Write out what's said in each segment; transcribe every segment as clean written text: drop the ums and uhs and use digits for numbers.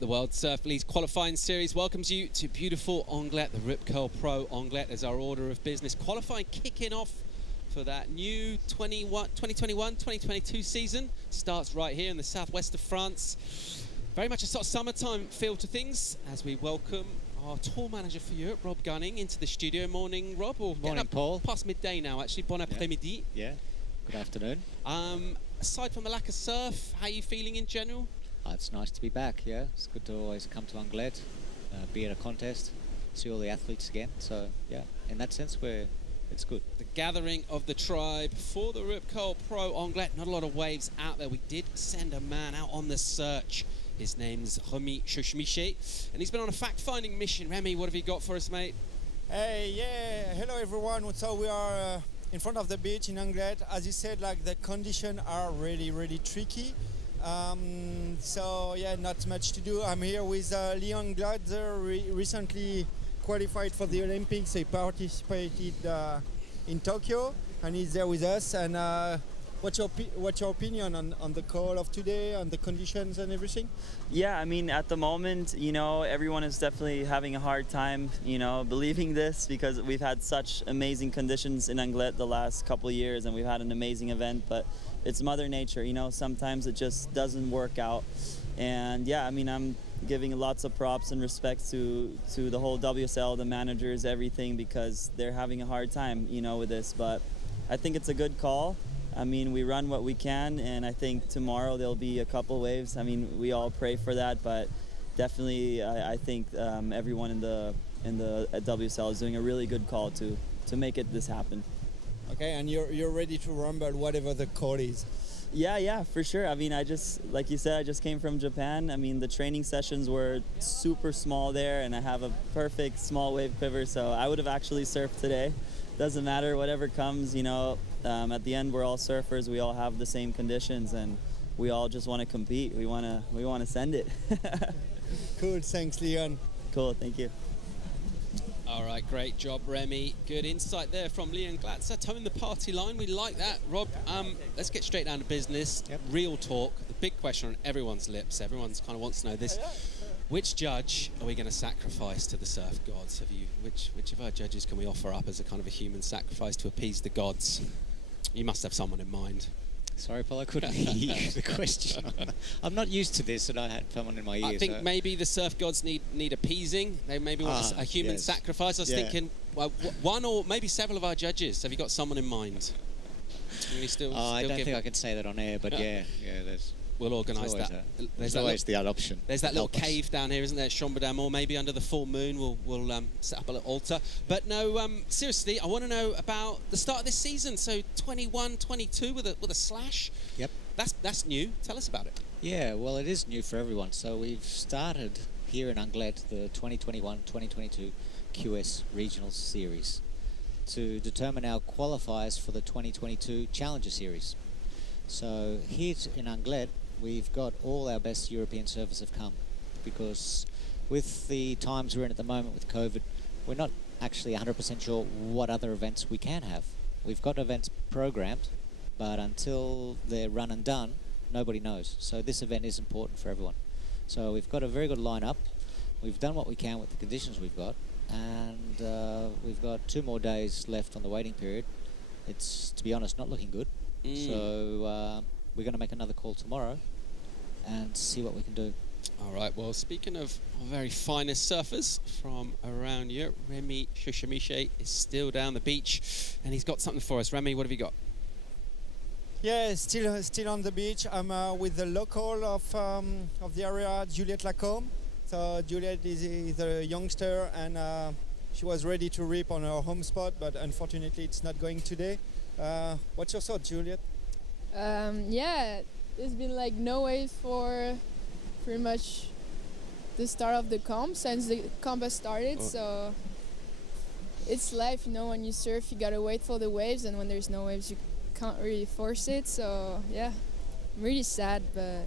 The World Surf League's qualifying series welcomes you to beautiful Anglet, the Rip Curl Pro Anglet, as our order of business. Qualifying kicking off for that new 2021-2022 season. Starts right here in the southwest of France. Very much a sort of summertime feel to things as we welcome our tour manager for Europe, Rob Gunning, into the studio. Morning, Rob. Morning, Paul. Past midday now, actually. Bon après-midi. Yeah. Good afternoon. Aside from the lack of surf, how are you feeling in general? It's nice to be back, yeah. It's good to always come to Anglet, be at a contest, see all the athletes again. So, yeah, in that sense, it's good. The gathering of the tribe for the Rip Curl Pro Anglet. Not a lot of waves out there. We did send a man out on the search. His name's Remy Chouchmiché, and he's been on a fact-finding mission. Remy, what have you got for us, mate? Hey, yeah, hello everyone. So we are in front of the beach in Anglet. As you said, like the conditions are really, really tricky. So yeah, not much to do. I'm here with Leon Gladzer, recently qualified for the Olympics. He participated in Tokyo, and he's there with us. And what's your opinion on the call of today, on the conditions and everything? Yeah, I mean, at the moment, everyone is definitely having a hard time, believing this, because we've had such amazing conditions in Anglet the last couple of years, and we've had an amazing event, but it's Mother Nature, sometimes it just doesn't work out. And yeah, I mean, I'm giving lots of props and respect to the whole WSL, the managers, everything, because they're having a hard time, with this. But I think it's a good call. I mean, we run what we can, and I think tomorrow there'll be a couple waves. I mean, we all pray for that, but definitely I think everyone in the at WSL is doing a really good call to make this happen. Okay, and you're ready to rumble whatever the call is. Yeah, for sure. I mean, like you said, I just came from Japan. I mean, the training sessions were super small there, and I have a perfect small wave quiver, so I would have actually surfed today. Doesn't matter, whatever comes, at the end we're all surfers, we all have the same conditions, and we all just want to compete. We want to send it. Cool, thanks Leon. Cool, thank you. All right, great job, Remy. Good insight there from Leon Glatzer, towing the party line. We like that. Rob, let's get straight down to business. Yep. Real talk. The big question on everyone's lips. Everyone's kind of wants to know this. Which judge are we going to sacrifice to the surf gods? Which of our judges can we offer up as a kind of a human sacrifice to appease the gods? You must have someone in mind. Sorry, Paul, I couldn't hear the question. I'm not used to this, and I had someone in my ear. I think maybe the surf gods need appeasing. They maybe want a human sacrifice. I was thinking, well, one or maybe several of our judges. Have you got someone in mind? I don't think I can say that on air, but yeah, we'll organise that. There's always the other option. There's that little cave down here, isn't there, at Chambedam, or maybe under the full moon we'll set up a little altar. But no, seriously, I want to know about the start of this season. So 21-22 with a slash. Yep. That's new. Tell us about it. Yeah, well, it is new for everyone. So we've started here in Anglet the 2021-2022 QS Regional Series to determine our qualifiers for the 2022 Challenger Series. So here in Anglet, we've got all our best European surfers have come, because with the times we're in at the moment with COVID, we're not actually 100% sure what other events we can have. We've got events programmed, but until they're run and done, nobody knows. So this event is important for everyone. So we've got a very good lineup. We've done what we can with the conditions we've got, and we've got 2 more days left on the waiting period. It's, to be honest, not looking good. So we're going to make another call tomorrow and see what we can do. All right, well, speaking of our very finest surfers from around Europe, Remy Chouchmiché is still down the beach, and he's got something for us. Remy, what have you got? Yeah, still on the beach. I'm with the local of the area, Juliette Lacombe. So Juliette is a youngster, and she was ready to rip on her home spot, but unfortunately it's not going today. What's your thought, Juliette? Yeah, there's been like no waves for pretty much the start of the comp, since the comp has started. So it's life, when you surf you gotta wait for the waves, and when there's no waves you can't really force it. So yeah, I'm really sad, but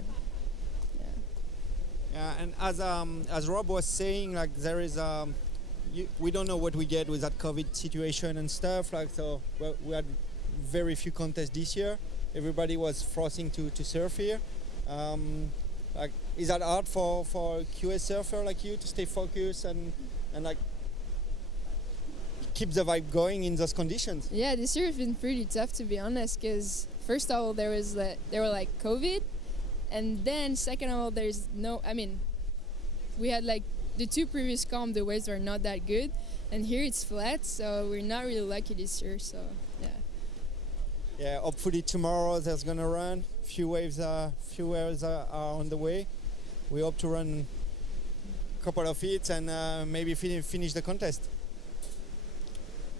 yeah. And as Rob was saying, like there is we don't know what we get with that COVID situation and stuff. Like so, we had very few contests this year. Everybody was forcing to surf here. Like, is that hard for a QS surfer like you to stay focused and like keep the vibe going in those conditions? Yeah, this year has been pretty tough, to be honest, because first of all, there were like COVID, and then second of all, there's no, I mean, we had like the two previous comp, the waves were not that good, and here it's flat, so we're not really lucky this year, so yeah. Yeah, hopefully tomorrow there's gonna run. Few waves are on the way. We hope to run a couple of hits and maybe finish the contest.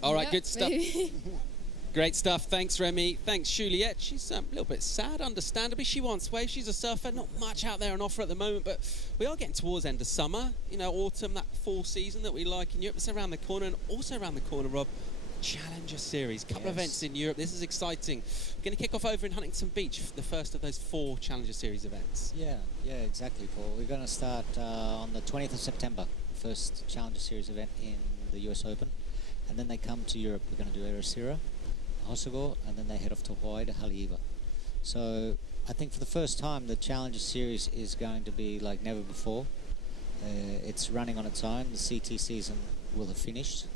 All right, Yeah, good stuff. maybe. Great stuff. Thanks, Remy. Thanks, Juliette. She's a little bit sad, understandably. She wants waves. She's a surfer. Not much out there on offer at the moment, but we are getting towards end of summer. You know, autumn, that fall season that we like in Europe. It's around the corner, and also around the corner, Rob, Challenger Series. Couple of events in Europe. This is exciting. We're going to kick off over in Huntington Beach, the first of those 4 Challenger Series events. Yeah, exactly, Paul. We're going to start on the 20th of September, first Challenger Series event in the US Open. And then they come to Europe. We're going to do Ericeira, Hossegor, and then they head off to Hawaii to Haleiwa. So I think for the first time, the Challenger Series is going to be like never before. It's running on its own. The CT season will have finished,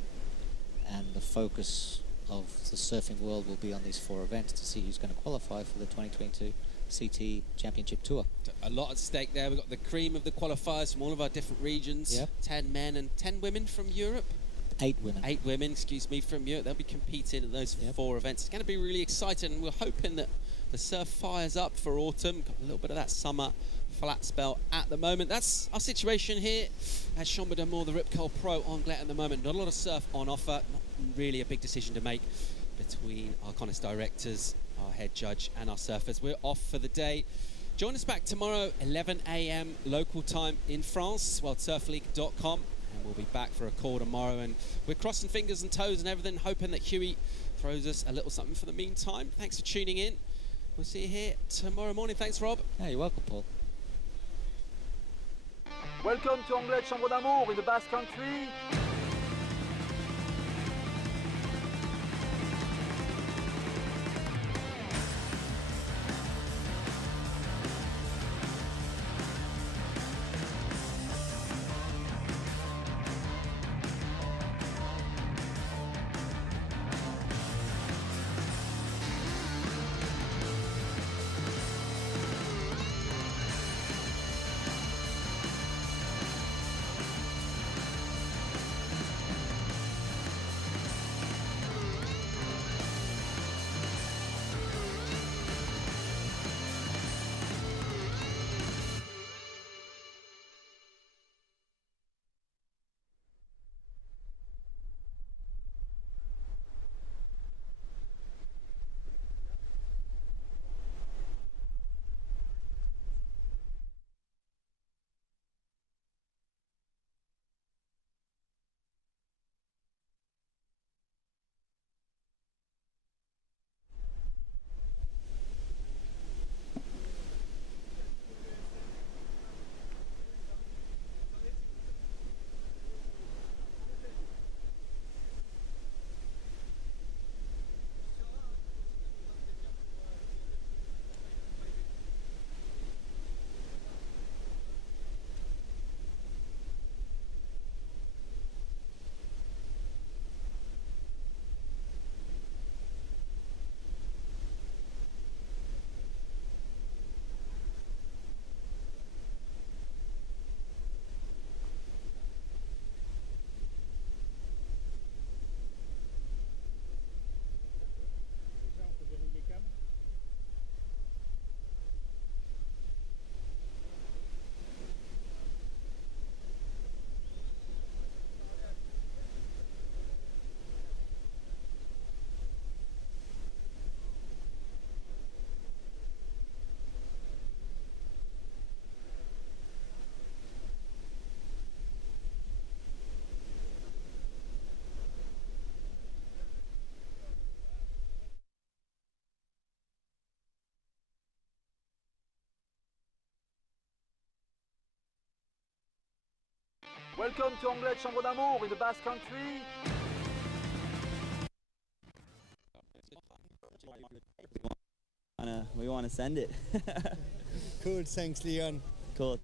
and the focus of the surfing world will be on these 4 events to see who's going to qualify for the 2022 CT Championship Tour. A lot at stake there. We've got the cream of the qualifiers from all of our different regions. Yep. 10 men and 10 women from Europe. 8 women. 8 women, excuse me, from Europe. They'll be competing in those 4 events. It's going to be really exciting, and we're hoping that the surf fires up for autumn. Got a little bit of that summer flat spell at the moment. That's our situation here at Chambre d'Amour, the Rip Curl Pro Anglet at the moment. Not a lot of surf on offer. Not really a big decision to make between our contest directors, our head judge, and our surfers. We're off for the day. Join us back tomorrow, 11 a.m. local time in France, worldsurfleague.com. We'll be back for a call tomorrow, and we're crossing fingers and toes and everything, hoping that Huey throws us a little something for the meantime. Thanks for tuning in. We'll see you here tomorrow morning. Thanks, Rob. Yeah, you're welcome, Paul. Welcome to Anglet Chambre d'Amour in the Basque Country. Welcome to Anglet Chambre d'Amour in the Basque Country. We want to send it. Cool, thanks, Leon. Cool.